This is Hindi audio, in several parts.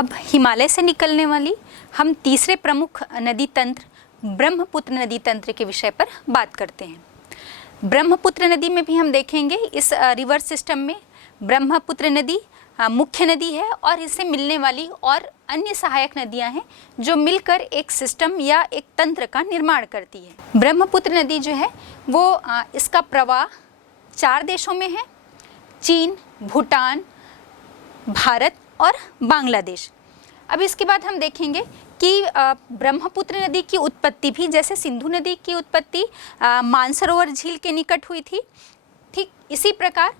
अब हिमालय से निकलने वाली हम तीसरे प्रमुख नदी तंत्र ब्रह्मपुत्र नदी तंत्र के विषय पर बात करते हैं। ब्रह्मपुत्र नदी में भी हम देखेंगे इस रिवर सिस्टम में ब्रह्मपुत्र नदी मुख्य नदी है और इससे मिलने वाली और अन्य सहायक नदियां हैं जो मिलकर एक सिस्टम या एक तंत्र का निर्माण करती है। ब्रह्मपुत्र नदी जो है वो इसका प्रवाह 4 देशों में है, चीन, भूटान, भारत और बांग्लादेश। अब इसके बाद हम देखेंगे कि ब्रह्मपुत्र नदी की उत्पत्ति भी जैसे सिंधु नदी की उत्पत्ति मानसरोवर झील के निकट हुई थी, ठीक इसी प्रकार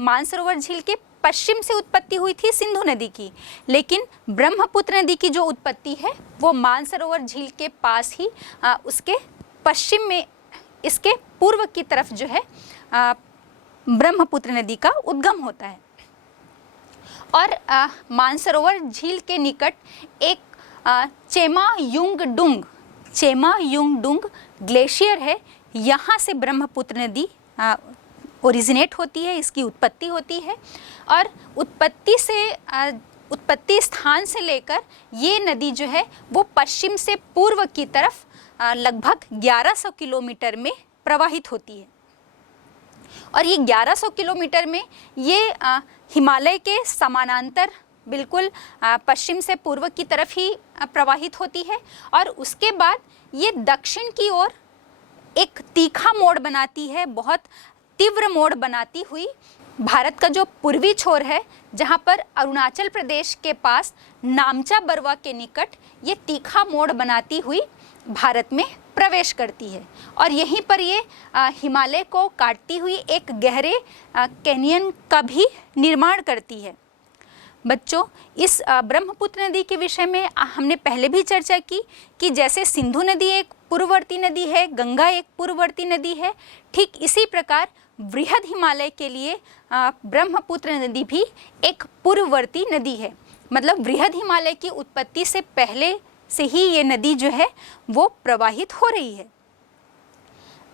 मानसरोवर झील के पश्चिम से उत्पत्ति हुई थी सिंधु नदी की। लेकिन ब्रह्मपुत्र नदी की जो उत्पत्ति है वो मानसरोवर झील के पास ही उसके पश्चिम में इसके पूर्व की तरफ जो है ब्रह्मपुत्र नदी का उद्गम होता है। और मानसरोवर झील के निकट एक चेमायुंगडुंग ग्लेशियर है। यहाँ से ब्रह्मपुत्र नदी ओरिजिनेट होती है, इसकी उत्पत्ति होती है और उत्पत्ति स्थान से लेकर ये नदी जो है वो पश्चिम से पूर्व की तरफ लगभग 1100 किलोमीटर में प्रवाहित होती है। और ये 1100 किलोमीटर में ये हिमालय के समानांतर बिल्कुल पश्चिम से पूर्व की तरफ ही प्रवाहित होती है और उसके बाद ये दक्षिण की ओर एक तीखा मोड़ बनाती है, बहुत तीव्र मोड़ बनाती हुई भारत का जो पूर्वी छोर है जहाँ पर अरुणाचल प्रदेश के पास नामचा बरवा के निकट ये तीखा मोड़ बनाती हुई भारत में प्रवेश करती है और यहीं पर ये हिमालय को काटती हुई एक गहरे कैनियन का भी निर्माण करती है। बच्चों, इस ब्रह्मपुत्र नदी के विषय में हमने पहले भी चर्चा की कि जैसे सिंधु नदी एक पूर्ववर्ती नदी है, गंगा एक पूर्ववर्ती नदी है, ठीक इसी प्रकार वृहद हिमालय के लिए ब्रह्मपुत्र नदी भी एक पूर्ववर्ती नदी है। मतलब वृहद हिमालय की उत्पत्ति से पहले से ही ये नदी जो है वो प्रवाहित हो रही है।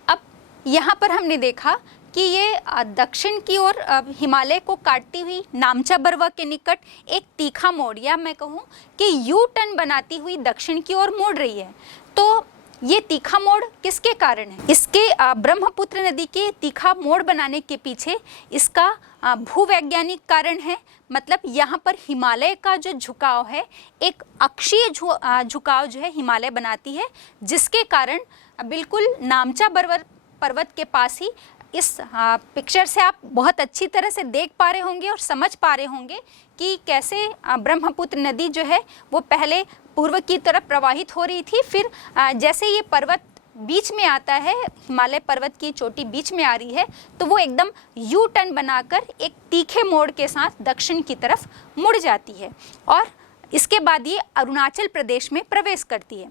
अब यहाँ पर हमने देखा कि ये दक्षिण की ओर हिमालय को काटती हुई नामचा बरवा के निकट एक तीखा मोड़ या मैं कहूँ कि यू टर्न बनाती हुई दक्षिण की ओर मोड़ रही है। तो ये तीखा मोड़ किसके कारण है? इसके ब्रह्मपुत्र नदी के तीखा मोड़ बनाने के पीछे इसका भूवैज्ञानिक कारण है। मतलब यहाँ पर हिमालय का जो झुकाव है एक अक्षीय झुकाव जो है हिमालय बनाती है, जिसके कारण बिल्कुल नामचा पर्वत के पास ही इस पिक्चर से आप बहुत अच्छी तरह से देख पा रहे होंगे और समझ पा रहे होंगे कि कैसे ब्रह्मपुत्र नदी जो है वो पहले पूर्व की तरफ प्रवाहित हो रही थी, फिर जैसे ये पर्वत बीच में आता है, हिमालय पर्वत की चोटी बीच में आ रही है, तो वो एकदम यू टर्न बनाकर एक तीखे मोड़ के साथ दक्षिण की तरफ मुड़ जाती है और इसके बाद ये अरुणाचल प्रदेश में प्रवेश करती है।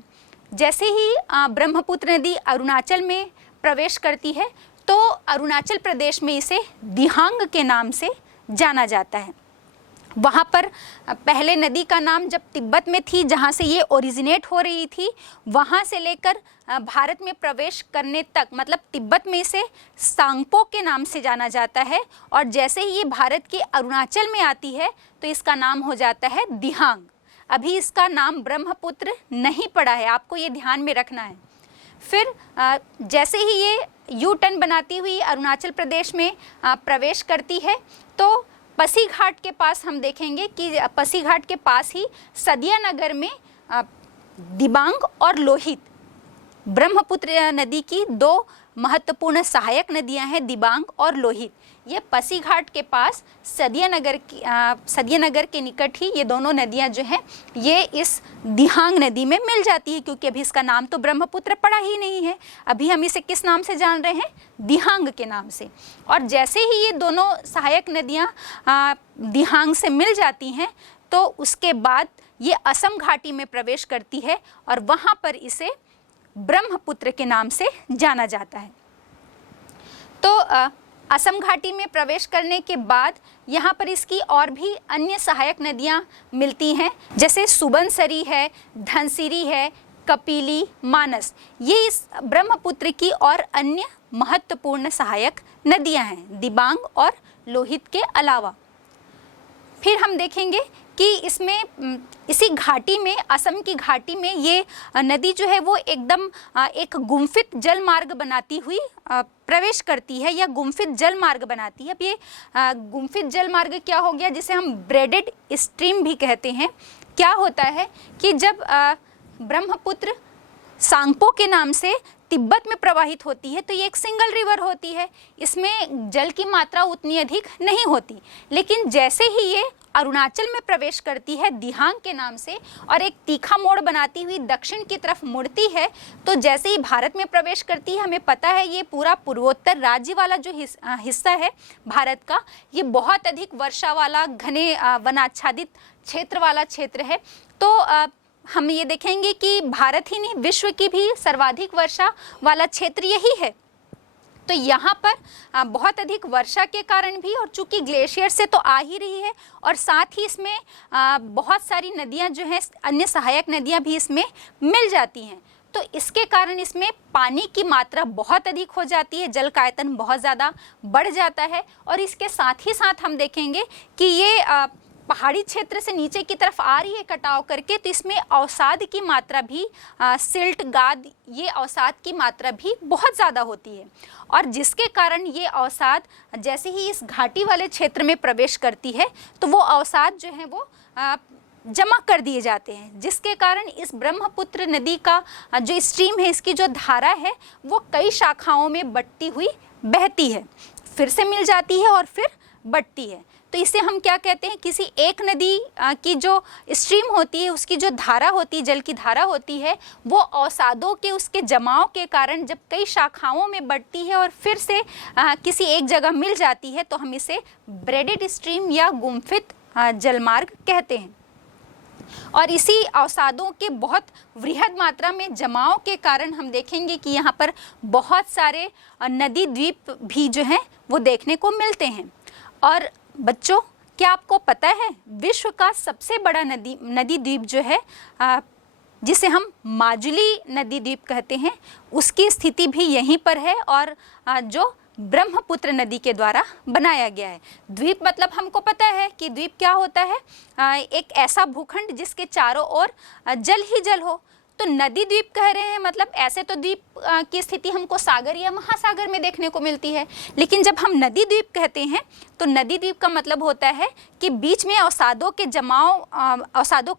जैसे ही ब्रह्मपुत्र नदी अरुणाचल में प्रवेश करती है तो अरुणाचल प्रदेश में इसे दिहांग के नाम से जाना जाता है। वहाँ पर पहले नदी का नाम जब तिब्बत में थी, जहाँ से ये ओरिजिनेट हो रही थी, वहाँ से लेकर भारत में प्रवेश करने तक मतलब तिब्बत में इसे सांगपो के नाम से जाना जाता है और जैसे ही ये भारत के अरुणाचल में आती है तो इसका नाम हो जाता है दिहांग। अभी इसका नाम ब्रह्मपुत्र नहीं पड़ा है, आपको ये ध्यान में रखना है। फिर जैसे ही ये यू टर्न बनाती हुई अरुणाचल प्रदेश में प्रवेश करती है तो पसी घाट के पास हम देखेंगे कि पसी घाट के पास ही सदिया नगर में दिबांग और लोहित ब्रह्मपुत्र नदी की 2 महत्वपूर्ण सहायक नदियां हैं, दिबांग और लोहित। ये पसी घाट के पास सदिया नगर के निकट ही ये दोनों नदियां जो हैं ये इस दिहांग नदी में मिल जाती है, क्योंकि अभी इसका नाम तो ब्रह्मपुत्र पड़ा ही नहीं है। अभी हम इसे किस नाम से जान रहे हैं? दिहांग के नाम से। और जैसे ही ये दोनों सहायक नदियां दिहांग से मिल जाती हैं तो उसके बाद ये असम घाटी में प्रवेश करती है और वहाँ पर इसे ब्रह्मपुत्र के नाम से जाना जाता है। तो असम घाटी में प्रवेश करने के बाद यहाँ पर इसकी और भी अन्य सहायक नदियाँ मिलती हैं, जैसे सुबनसरी है, धनसिरी है, कपिली, मानस। ये इस ब्रह्मपुत्र की और अन्य महत्वपूर्ण सहायक नदियाँ हैं, दिबांग और लोहित के अलावा। फिर हम देखेंगे कि इसमें इसी घाटी में, असम की घाटी में ये नदी जो है वो एकदम एक गुम्फित जल मार्ग बनाती हुई प्रवेश करती है या गुम्फित जल मार्ग बनाती है। अब ये गुम्फित जल मार्ग क्या हो गया, जिसे हम ब्रेडेड स्ट्रीम भी कहते हैं। क्या होता है कि जब ब्रह्मपुत्र सांगपो के नाम से तिब्बत में प्रवाहित होती है तो ये एक सिंगल रिवर होती है, इसमें जल की मात्रा उतनी अधिक नहीं होती। लेकिन जैसे ही ये अरुणाचल में प्रवेश करती है दिहांग के नाम से और एक तीखा मोड़ बनाती हुई दक्षिण की तरफ मुड़ती है, तो जैसे ही भारत में प्रवेश करती है, हमें पता है ये पूरा पूर्वोत्तर राज्य वाला जो हिस्सा है भारत का, ये बहुत अधिक वर्षा वाला, घने वनाच्छादित क्षेत्र वाला क्षेत्र है। तो हम ये देखेंगे कि भारत ही नहीं, विश्व की भी सर्वाधिक वर्षा वाला क्षेत्र यही है। तो यहाँ पर बहुत अधिक वर्षा के कारण भी, और चूंकि ग्लेशियर से तो आ ही रही है, और साथ ही इसमें बहुत सारी नदियाँ जो हैं, अन्य सहायक नदियाँ भी इसमें मिल जाती हैं, तो इसके कारण इसमें पानी की मात्रा बहुत अधिक हो जाती है, जल का आयतन बहुत ज़्यादा बढ़ जाता है। और इसके साथ ही साथ हम देखेंगे कि ये पहाड़ी क्षेत्र से नीचे की तरफ आ रही है कटाव करके, तो इसमें अवसाद की मात्रा भी, सिल्ट, गाद, ये अवसाद की मात्रा भी बहुत ज़्यादा होती है। और जिसके कारण ये अवसाद जैसे ही इस घाटी वाले क्षेत्र में प्रवेश करती है तो वो अवसाद जो है वो जमा कर दिए जाते हैं, जिसके कारण इस ब्रह्मपुत्र नदी का जो स्ट्रीम है, इसकी जो धारा है वो कई शाखाओं में बटती हुई बहती है, फिर से मिल जाती है और फिर बढ़ती है। तो इसे हम क्या कहते हैं, किसी एक नदी की जो स्ट्रीम होती है, उसकी जो धारा होती है, जल की धारा होती है, वो अवसादों के उसके जमाव के कारण जब कई शाखाओं में बढ़ती है और फिर से किसी एक जगह मिल जाती है, तो हम इसे ब्रेडेड स्ट्रीम या गुम्फित जलमार्ग कहते हैं। और इसी अवसादों के बहुत वृहद मात्रा में जमाव के कारण हम देखेंगे कि यहाँ पर बहुत सारे नदी द्वीप भी जो हैं वो देखने को मिलते हैं। और बच्चों, क्या आपको पता है विश्व का सबसे बड़ा नदी द्वीप जो है, जिसे हम माजुली नदी द्वीप कहते हैं, उसकी स्थिति भी यहीं पर है, और जो ब्रह्मपुत्र नदी के द्वारा बनाया गया है। द्वीप मतलब हमको पता है कि द्वीप क्या होता है, एक ऐसा भूखंड जिसके चारों ओर जल ही जल हो। तो नदी द्वीप कह रहे हैं, मतलब ऐसे तो द्वीप की स्थिति हमको सागर या महासागर में देखने को मिलती है, लेकिन जब हम नदी द्वीप कहते हैं तो नदी द्वीप का मतलब होता है कि बीच में अवसादों का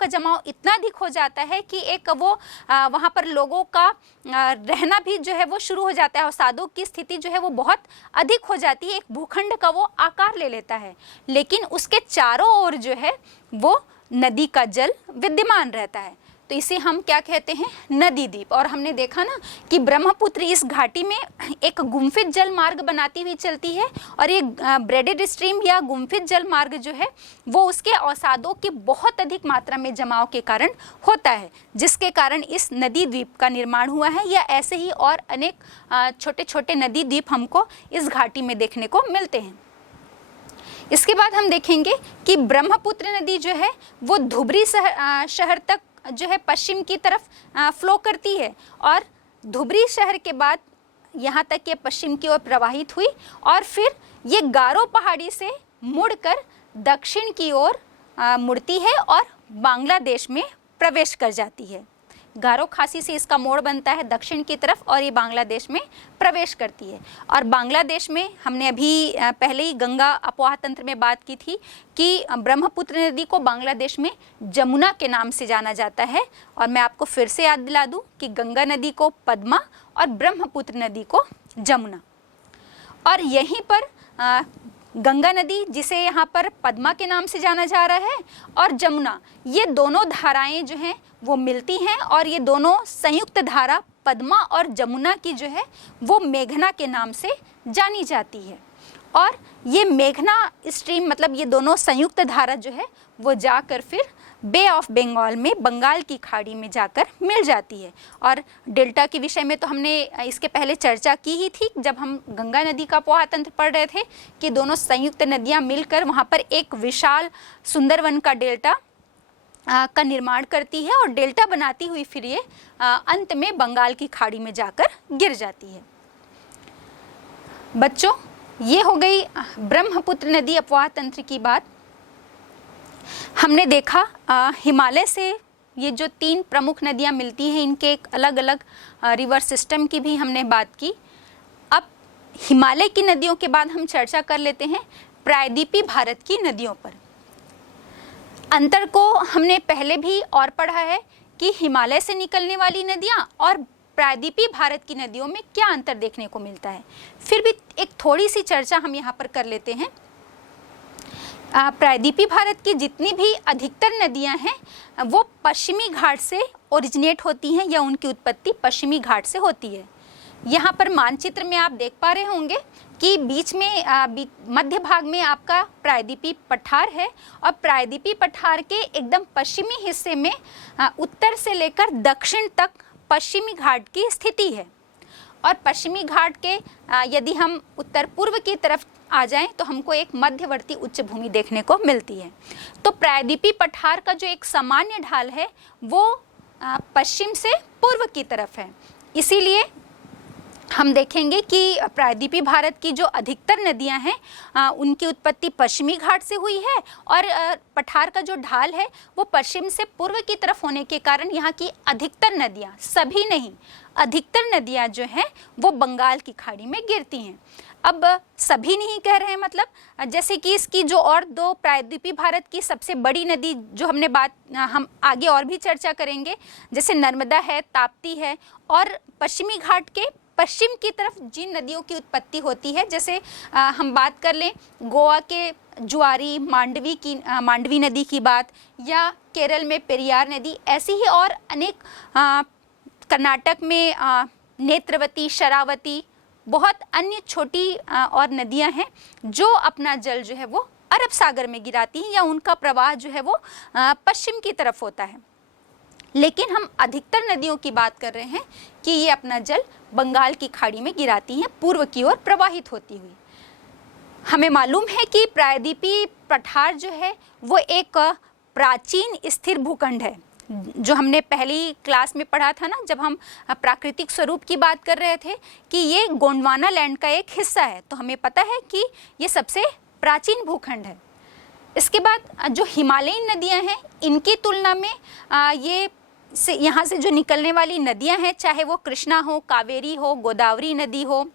जमाव इतना अधिक हो जाता है कि एक वो वहाँ पर लोगों का रहना भी जो है वो शुरू हो जाता है। अवसादों की स्थिति जो है वो बहुत अधिक हो जाती है, एक भूखंड का वो आकार ले लेता है, लेकिन उसके चारों ओर जो है वो नदी का जल विद्यमान रहता है। तो इसे हम क्या कहते हैं, नदी द्वीप। और हमने देखा ना कि ब्रह्मपुत्र इस घाटी में एक गुम्फित जल मार्ग बनाती हुई चलती है, और ये ब्रेडेड स्ट्रीम या गुम्फित जल मार्ग जो है वो उसके अवसादों की बहुत अधिक मात्रा में जमाव के कारण होता है, जिसके कारण इस नदी द्वीप का निर्माण हुआ है। या ऐसे ही और अनेक छोटे छोटे नदी द्वीप हमको इस घाटी में देखने को मिलते हैं। इसके बाद हम देखेंगे कि ब्रह्मपुत्र नदी जो है वो धुबरी शहर तक जो है पश्चिम की तरफ फ्लो करती है, और धुबरी शहर के बाद यहाँ तक ये पश्चिम की ओर प्रवाहित हुई, और फिर ये गारो पहाड़ी से मुड़कर दक्षिण की ओर मुड़ती है और बांग्लादेश में प्रवेश कर जाती है। गारो खासी से इसका मोड़ बनता है दक्षिण की तरफ, और ये बांग्लादेश में प्रवेश करती है। और बांग्लादेश में हमने अभी पहले ही गंगा अपवाह तंत्र में बात की थी कि ब्रह्मपुत्र नदी को बांग्लादेश में जमुना के नाम से जाना जाता है, और मैं आपको फिर से याद दिला दूं कि गंगा नदी को पद्मा और ब्रह्मपुत्र नदी को जमुना। और यहीं पर गंगा नदी, जिसे यहाँ पर पद्मा के नाम से जाना जा रहा है, और जमुना, ये दोनों धाराएं जो हैं वो मिलती हैं, और ये दोनों संयुक्त धारा पद्मा और जमुना की जो है वो मेघना के नाम से जानी जाती है। और ये मेघना स्ट्रीम, मतलब ये दोनों संयुक्त धारा जो है वो जाकर फिर बे ऑफ बंगाल में, बंगाल की खाड़ी में जाकर मिल जाती है। और डेल्टा के विषय में तो हमने इसके पहले चर्चा की ही थी जब हम गंगा नदी का अपवाह तंत्र पढ़ रहे थे कि दोनों संयुक्त नदियां मिलकर वहाँ पर एक विशाल सुंदरवन का डेल्टा का निर्माण करती है, और डेल्टा बनाती हुई फिर ये अंत में बंगाल की खाड़ी में जाकर गिर जाती है। बच्चों, ये हो गई ब्रह्मपुत्र नदी अपवाह तंत्र की बात। हमने देखा हिमालय से ये जो 3 प्रमुख नदियाँ मिलती हैं, इनके एक अलग अलग रिवर सिस्टम की भी हमने बात की। अब हिमालय की नदियों के बाद हम चर्चा कर लेते हैं प्रायद्वीपीय भारत की नदियों पर। अंतर को हमने पहले भी और पढ़ा है कि हिमालय से निकलने वाली नदियाँ और प्रायद्वीपीय भारत की नदियों में क्या अंतर देखने को मिलता है। फिर भी एक थोड़ी सी चर्चा हम यहाँ पर कर लेते हैं। प्रायद्वीपीय भारत की जितनी भी अधिकतर नदियाँ हैं वो पश्चिमी घाट से ओरिजिनेट होती हैं या उनकी उत्पत्ति पश्चिमी घाट से होती है। यहाँ पर मानचित्र में आप देख पा रहे होंगे कि बीच में मध्य भाग में आपका प्रायद्वीपीय पठार है और प्रायद्वीपीय पठार के एकदम पश्चिमी हिस्से में उत्तर से लेकर दक्षिण तक पश्चिमी घाट की स्थिति है। और पश्चिमी घाट के यदि हम उत्तर पूर्व की तरफ आ जाएं तो हमको एक मध्यवर्ती उच्च भूमि देखने को मिलती है। तो प्रायद्वीपीय पठार का जो एक सामान्य ढाल है वो पश्चिम से पूर्व की तरफ है। इसीलिए हम देखेंगे कि प्रायद्वीपीय भारत की जो अधिकतर नदियां हैं उनकी उत्पत्ति पश्चिमी घाट से हुई है और पठार का जो ढाल है वो पश्चिम से पूर्व की तरफ होने के कारण यहाँ की अधिकतर नदियां, सभी नहीं, अधिकतर नदियां जो हैं वो बंगाल की खाड़ी में गिरती हैं। अब सभी नहीं कह रहे हैं, मतलब जैसे कि इसकी जो और 2 प्रायद्वीपीय भारत की सबसे बड़ी नदी जो हम आगे और भी चर्चा करेंगे, जैसे नर्मदा है, ताप्ती है, और पश्चिमी घाट के पश्चिम की तरफ जिन नदियों की उत्पत्ति होती है, जैसे हम बात कर लें गोवा के जुआरी मांडवी नदी की बात, या केरल में पेरियार नदी, ऐसी ही और अनेक कर्नाटक में नेत्रवती, शरावती, बहुत अन्य छोटी और नदियां हैं जो अपना जल जो है वो अरब सागर में गिराती हैं या उनका प्रवाह जो है वो पश्चिम की तरफ होता है। लेकिन हम अधिकतर नदियों की बात कर रहे हैं कि ये अपना जल बंगाल की खाड़ी में गिराती हैं, पूर्व की ओर प्रवाहित होती हुई। हमें मालूम है कि प्रायद्वीपीय पठार जो है वो एक प्राचीन स्थिर भूखंड है, जो हमने पहली क्लास में पढ़ा था ना, जब हम प्राकृतिक स्वरूप की बात कर रहे थे कि ये गोंडवाना लैंड का एक हिस्सा है, तो हमें पता है कि ये सबसे प्राचीन भूखंड है। इसके बाद जो हिमालयी नदियां हैं इनकी तुलना में यहाँ से जो निकलने वाली नदियां हैं, चाहे वो कृष्णा हो, कावेरी हो, गोदावरी नदी हो,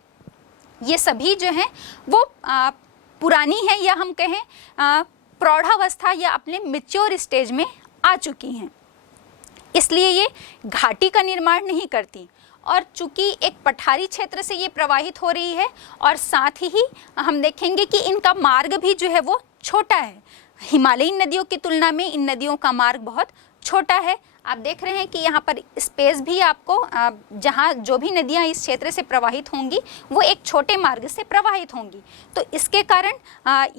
ये सभी जो हैं वो पुरानी है या हम कहें प्रौढ़ावस्था या अपने मैच्योर स्टेज में आ चुकी हैं। इसलिए ये घाटी का निर्माण नहीं करती और चूंकि एक पठारी क्षेत्र से ये प्रवाहित हो रही है और साथ ही हम देखेंगे कि इनका मार्ग भी जो है वो छोटा है। हिमालयी नदियों की तुलना में इन नदियों का मार्ग बहुत छोटा है। आप देख रहे हैं कि यहाँ पर स्पेस भी आपको जहाँ जो भी नदियाँ इस क्षेत्र से प्रवाहित होंगी वो एक छोटे मार्ग से प्रवाहित होंगी, तो इसके कारण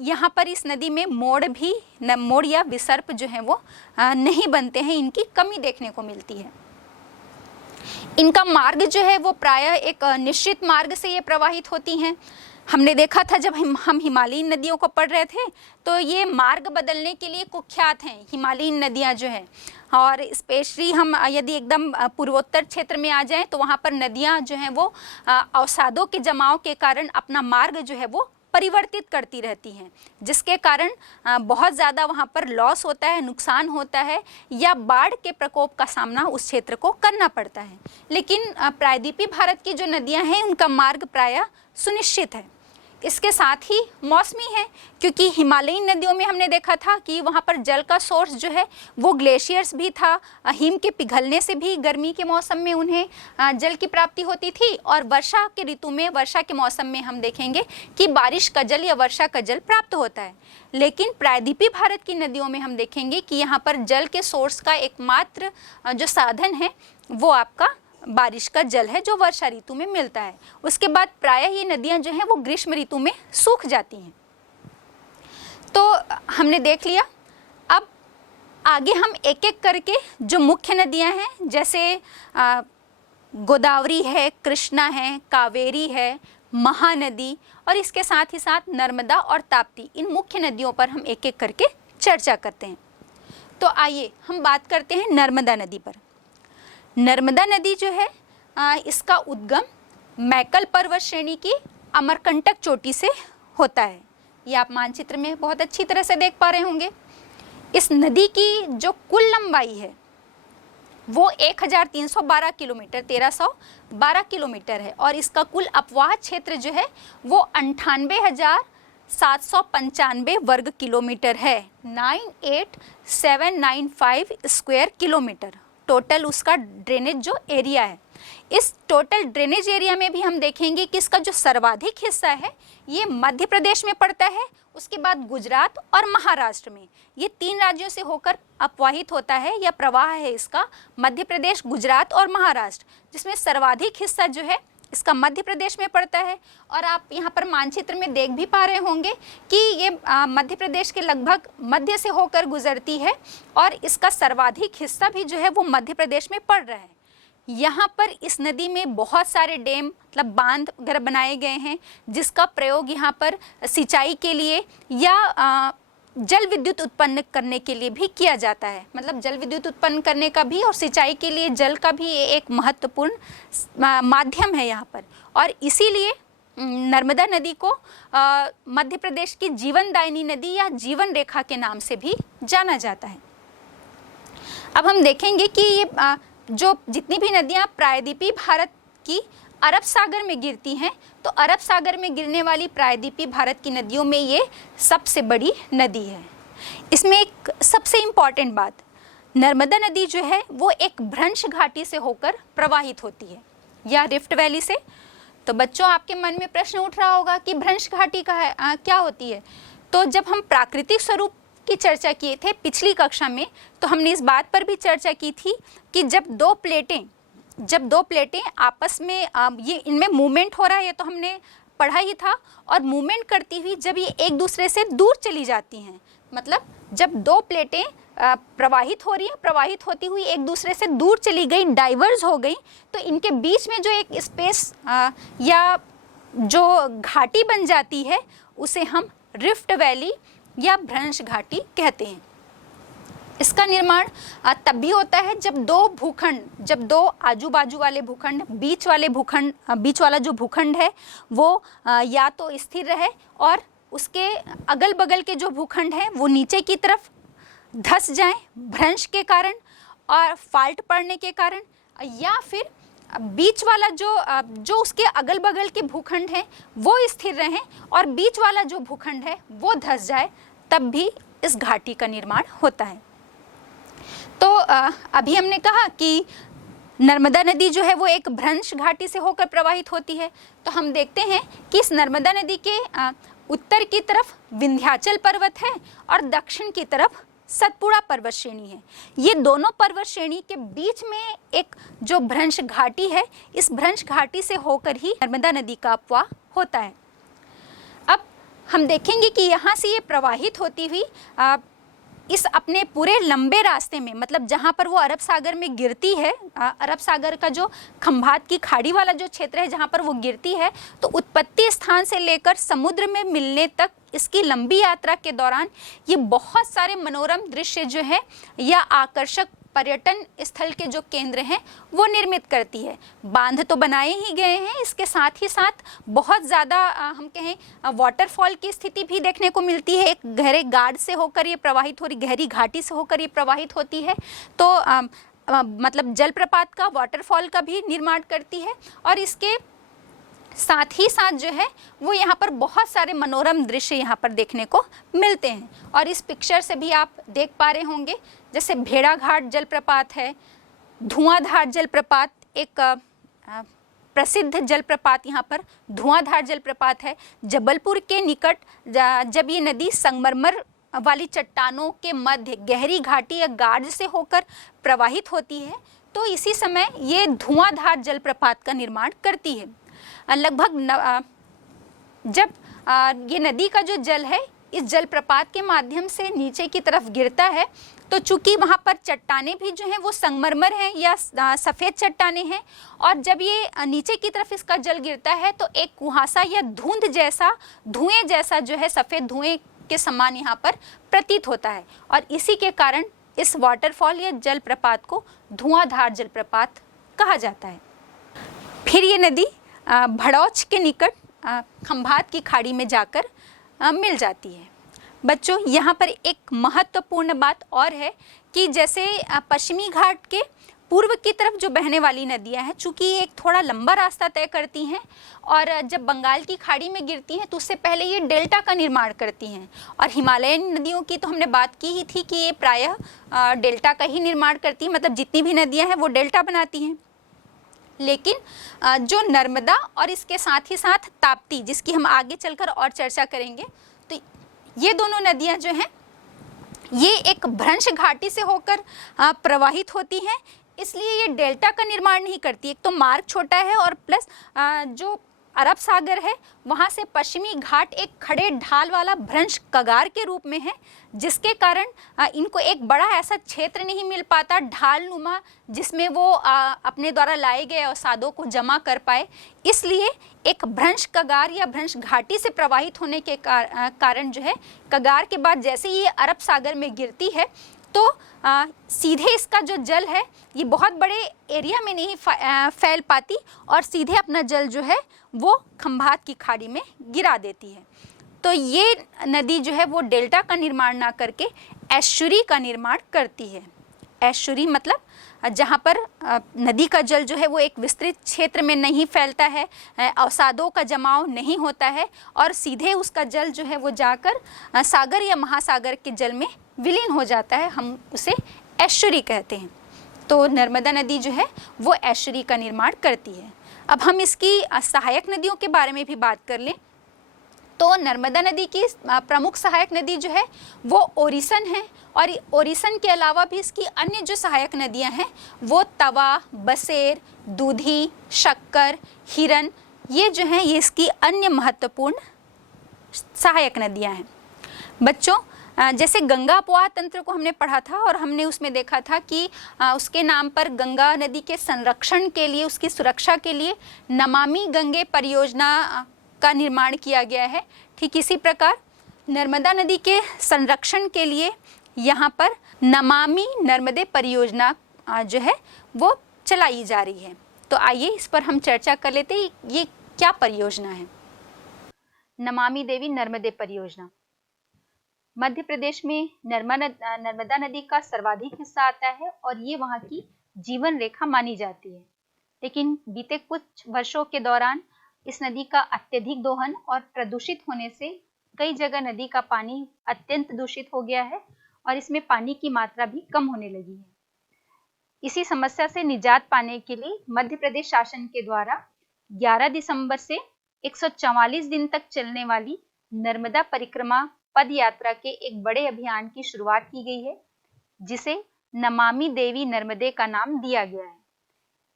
यहाँ पर इस नदी में मोड़ या विसर्प जो है वो नहीं बनते हैं, इनकी कमी देखने को मिलती है। इनका मार्ग जो है वो प्रायः एक निश्चित मार्ग से ये प्रवाहित होती हैं। हमने देखा था जब हम हिमालयी नदियों को पढ़ रहे थे तो ये मार्ग बदलने के लिए कुख्यात हैं हिमालयी नदियाँ जो हैं, और स्पेशली हम यदि एकदम पूर्वोत्तर क्षेत्र में आ जाएं तो वहाँ पर नदियाँ जो हैं वो अवसादों के जमाव के कारण अपना मार्ग जो है वो परिवर्तित करती रहती हैं, जिसके कारण बहुत ज़्यादा वहाँ पर लॉस होता है, नुकसान होता है या बाढ़ के प्रकोप का सामना उस क्षेत्र को करना पड़ता है। लेकिन प्रायद्वीपीय भारत की जो नदियाँ हैं उनका मार्ग प्रायः सुनिश्चित है। इसके साथ ही मौसमी है, क्योंकि हिमालयी नदियों में हमने देखा था कि वहाँ पर जल का सोर्स जो है वो ग्लेशियर्स भी था, हिम के पिघलने से भी गर्मी के मौसम में उन्हें जल की प्राप्ति होती थी, और वर्षा के ऋतु में, वर्षा के मौसम में हम देखेंगे कि बारिश का जल या वर्षा का जल प्राप्त होता है। लेकिन प्रायद्वीपीय भारत की नदियों में हम देखेंगे कि यहाँ पर जल के सोर्स का एकमात्र जो साधन है वो आपका बारिश का जल है जो वर्षा ऋतु में मिलता है। उसके बाद प्रायः ये नदियाँ जो हैं वो ग्रीष्म ऋतु में सूख जाती हैं। तो हमने देख लिया। अब आगे हम एक एक करके जो मुख्य नदियाँ हैं, जैसे गोदावरी है, कृष्णा है, कावेरी है, महानदी, और इसके साथ ही साथ नर्मदा और ताप्ती, इन मुख्य नदियों पर हम एक एक करके चर्चा करते हैं। तो आइए हम बात करते हैं नर्मदा नदी पर। नर्मदा नदी जो है इसका उद्गम मैकल पर्वत श्रेणी की अमरकंटक चोटी से होता है। ये आप मानचित्र में बहुत अच्छी तरह से देख पा रहे होंगे। इस नदी की जो कुल लंबाई है वो 1312 किलोमीटर 1312 किलोमीटर है और इसका कुल अपवाह क्षेत्र जो है वो 98,795 वर्ग किलोमीटर है, 98795 स्क्वायर किलोमीटर टोटल उसका ड्रेनेज जो एरिया है। इस टोटल ड्रेनेज एरिया में भी हम देखेंगे कि इसका जो सर्वाधिक हिस्सा है ये मध्य प्रदेश में पड़ता है, उसके बाद गुजरात और महाराष्ट्र में, ये 3 राज्यों से होकर अपवाहित होता है या प्रवाह है इसका मध्य प्रदेश, गुजरात और महाराष्ट्र, जिसमें सर्वाधिक हिस्सा जो है इसका मध्य प्रदेश में पड़ता है। और आप यहाँ पर मानचित्र में देख भी पा रहे होंगे कि ये मध्य प्रदेश के लगभग मध्य से होकर गुजरती है और इसका सर्वाधिक हिस्सा भी जो है वो मध्य प्रदेश में पड़ रहा है। यहाँ पर इस नदी में बहुत सारे डैम मतलब बांध वगैरह बनाए गए हैं जिसका प्रयोग यहाँ पर सिंचाई के लिए या जल विद्युत उत्पन्न करने के लिए भी किया जाता है। मतलब जल विद्युत उत्पन्न करने का भी और सिंचाई के लिए जल का भी एक महत्वपूर्ण माध्यम है यहाँ पर, और इसीलिए नर्मदा नदी को मध्य प्रदेश की जीवनदायिनी नदी या जीवन रेखा के नाम से भी जाना जाता है। अब हम देखेंगे कि ये जो जितनी भी नदियाँ प्रायद्वीपीय भारत की अरब सागर में गिरती हैं, तो अरब सागर में गिरने वाली प्रायद्वीपीय भारत की नदियों में ये सबसे बड़ी नदी है। इसमें एक सबसे इम्पॉर्टेंट बात, नर्मदा नदी जो है वो एक भ्रंश घाटी से होकर प्रवाहित होती है या रिफ्ट वैली से। तो बच्चों आपके मन में प्रश्न उठ रहा होगा कि भ्रंश घाटी का क्या होती है। तो जब हम प्राकृतिक स्वरूप की चर्चा किए थे पिछली कक्षा में, तो हमने इस बात पर भी चर्चा की थी कि जब दो प्लेटें आपस में ये इनमें मूवमेंट हो रहा है, ये तो हमने पढ़ा ही था, और मूवमेंट करती हुई जब ये एक दूसरे से दूर चली जाती हैं, मतलब जब दो प्लेटें प्रवाहित हो रही हैं, प्रवाहित होती हुई एक दूसरे से दूर चली गई, डाइवर्ज हो गई, तो इनके बीच में जो एक स्पेस या जो घाटी बन जाती है उसे हम रिफ्ट वैली या भ्रंश घाटी कहते हैं। इसका निर्माण तब भी होता है जब दो आजू बाजू वाले भूखंड, बीच वाला जो भूखंड है वो या तो स्थिर रहे और उसके अगल बगल के जो भूखंड हैं वो नीचे की तरफ धंस जाएं भ्रंश के कारण और फाल्ट पड़ने के कारण, या फिर बीच वाला जो उसके अगल बगल के भूखंड हैं वो स्थिर रहें और बीच वाला जो भूखंड है वो धंस जाए, तब भी इस घाटी का निर्माण होता है। तो अभी हमने कहा कि नर्मदा नदी जो है वो एक भ्रंश घाटी से होकर प्रवाहित होती है। तो हम देखते हैं कि इस नर्मदा नदी के उत्तर की तरफ विंध्याचल पर्वत है और दक्षिण की तरफ सतपुड़ा पर्वत श्रेणी है। ये दोनों पर्वत श्रेणी के बीच में एक जो भ्रंश घाटी है, इस भ्रंश घाटी से होकर ही नर्मदा नदी का अपवाह होता है। अब हम देखेंगे कि यहाँ से ये प्रवाहित होती हुई इस अपने पूरे लंबे रास्ते में, मतलब जहाँ पर वो अरब सागर में गिरती है, अरब सागर का जो खंभात की खाड़ी वाला जो क्षेत्र है जहाँ पर वो गिरती है, तो उत्पत्ति स्थान से लेकर समुद्र में मिलने तक इसकी लंबी यात्रा के दौरान ये बहुत सारे मनोरम दृश्य जो है या आकर्षक पर्यटन स्थल के जो केंद्र हैं वो निर्मित करती है। बांध तो बनाए ही गए हैं, इसके साथ ही साथ बहुत ज़्यादा हम कहें वाटरफॉल की स्थिति भी देखने को मिलती है। एक गहरे गाड से होकर ये प्रवाहित हो रही, गहरी घाटी से होकर ये प्रवाहित होती है, तो मतलब जलप्रपात का, वाटरफॉल का भी निर्माण करती है। और इसके साथ ही साथ जो है वो यहाँ पर बहुत सारे मनोरम दृश्य यहाँ पर देखने को मिलते हैं। और इस पिक्चर से भी आप देख पा रहे होंगे, जैसे भेड़ाघाट जलप्रपात है, धुआंधार जलप्रपात एक प्रसिद्ध जलप्रपात यहाँ पर धुआंधार जलप्रपात है। जबलपुर के निकट जब ये नदी संगमरमर वाली चट्टानों के मध्य गहरी घाटी या गाड से होकर प्रवाहित होती है, तो इसी समय ये धुआंधार जलप्रपात का निर्माण करती है। लगभग जब ये नदी का जो जल है इस जलप्रपात के माध्यम से नीचे की तरफ गिरता है, तो चूंकि वहाँ पर चट्टानें भी जो हैं वो संगमरमर हैं या सफ़ेद चट्टानें हैं, और जब ये नीचे की तरफ इसका जल गिरता है तो एक कुहासा या धुएं जैसा जो है सफ़ेद धुएं के समान यहाँ पर प्रतीत होता है, और इसी के कारण इस वाटरफॉल या जलप्रपात को धुआंधार जलप्रपात कहा जाता है। फिर ये नदी भड़ौच के निकट खंभात की खाड़ी में जाकर मिल जाती है। बच्चों यहाँ पर एक महत्वपूर्ण बात और है कि जैसे पश्चिमी घाट के पूर्व की तरफ जो बहने वाली नदियां हैं, चूंकि ये एक थोड़ा लंबा रास्ता तय करती हैं और जब बंगाल की खाड़ी में गिरती हैं तो उससे पहले ये डेल्टा का निर्माण करती हैं। और हिमालयन नदियों की तो हमने बात की ही थी कि ये प्रायः डेल्टा का ही निर्माण करती हैं, मतलब जितनी भी नदियां हैं वो डेल्टा बनाती हैं। लेकिन जो नर्मदा और इसके साथ ही साथ ताप्ती, जिसकी हम आगे चलकर और चर्चा करेंगे, तो ये दोनों नदियां जो हैं ये एक भ्रंश घाटी से होकर प्रवाहित होती हैं, इसलिए ये डेल्टा का निर्माण नहीं करती। एक तो मार्ग छोटा है और प्लस जो अरब सागर है वहाँ से पश्चिमी घाट एक खड़े ढाल वाला भ्रंश कगार के रूप में है, जिसके कारण इनको एक बड़ा ऐसा क्षेत्र नहीं मिल पाता ढाल नुमा जिसमें वो अपने द्वारा लाए गए अवसादों को जमा कर पाए। इसलिए एक भ्रंश कगार या भ्रंश घाटी से प्रवाहित होने के कारण जो है कगार के बाद जैसे ही ये अरब सागर में गिरती है तो सीधे इसका जो जल है ये बहुत बड़े एरिया में नहीं फैल पाती और सीधे अपना जल जो है वो खंभात की खाड़ी में गिरा देती है। तो ये नदी जो है वो डेल्टा का निर्माण ना करके एस्चुरी का निर्माण करती है। एस्चुरी मतलब जहाँ पर नदी का जल जो है वो एक विस्तृत क्षेत्र में नहीं फैलता है, अवसादों का जमाव नहीं होता है और सीधे उसका जल जो है वो जाकर सागर या महासागर के जल में विलीन हो जाता है, हम उसे एस्चुरी कहते हैं। तो नर्मदा नदी जो है वो एस्चुरी का निर्माण करती है। अब हम इसकी सहायक नदियों के बारे में भी बात कर लें तो नर्मदा नदी की प्रमुख सहायक नदी जो है वो ओरिसन है और ओरिसन के अलावा भी इसकी अन्य जो सहायक नदियां हैं वो तवा, बसेर, दूधी, शक्कर, हिरन, ये जो हैं ये इसकी अन्य महत्वपूर्ण सहायक नदियां हैं। बच्चों जैसे गंगा अपवाह तंत्र को हमने पढ़ा था और हमने उसमें देखा था कि उसके नाम पर गंगा नदी के संरक्षण के लिए, उसकी सुरक्षा के लिए नमामि गंगे परियोजना का निर्माण किया गया है। ठीक इसी प्रकार नर्मदा नदी के संरक्षण के लिए यहाँ पर नमामि नर्मदे परियोजना जो है वो चलाई जा रही है। तो आइए इस पर हम चर्चा कर लेते हैं, ये क्या परियोजना है। नमामि देवी नर्मदे परियोजना मध्य प्रदेश में नर्मदा नदी का सर्वाधिक हिस्सा आता है और ये वहाँ की जीवन रेखा मानी जाती है। लेकिन बीते कुछ वर्षों के दौरान इस नदी का अत्यधिक दोहन और प्रदूषित होने से कई जगह नदी का पानी अत्यंत दूषित हो गया है और इसमें पानी की मात्रा भी कम होने लगी है। इसी समस्या से निजात पाने के लिए मध्य प्रदेश शासन के द्वारा 11 दिसंबर से 144 दिन तक चलने वाली नर्मदा परिक्रमा पद यात्रा के एक बड़े अभियान की शुरुआत की गई है, जिसे नमामि देवी नर्मदे का नाम दिया गया है।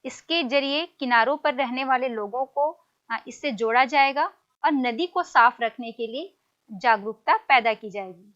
इसके जरिए किनारों पर रहने वाले लोगों को इससे जोड़ा जाएगा और नदी को साफ रखने के लिए जागरूकता पैदा की जाएगी।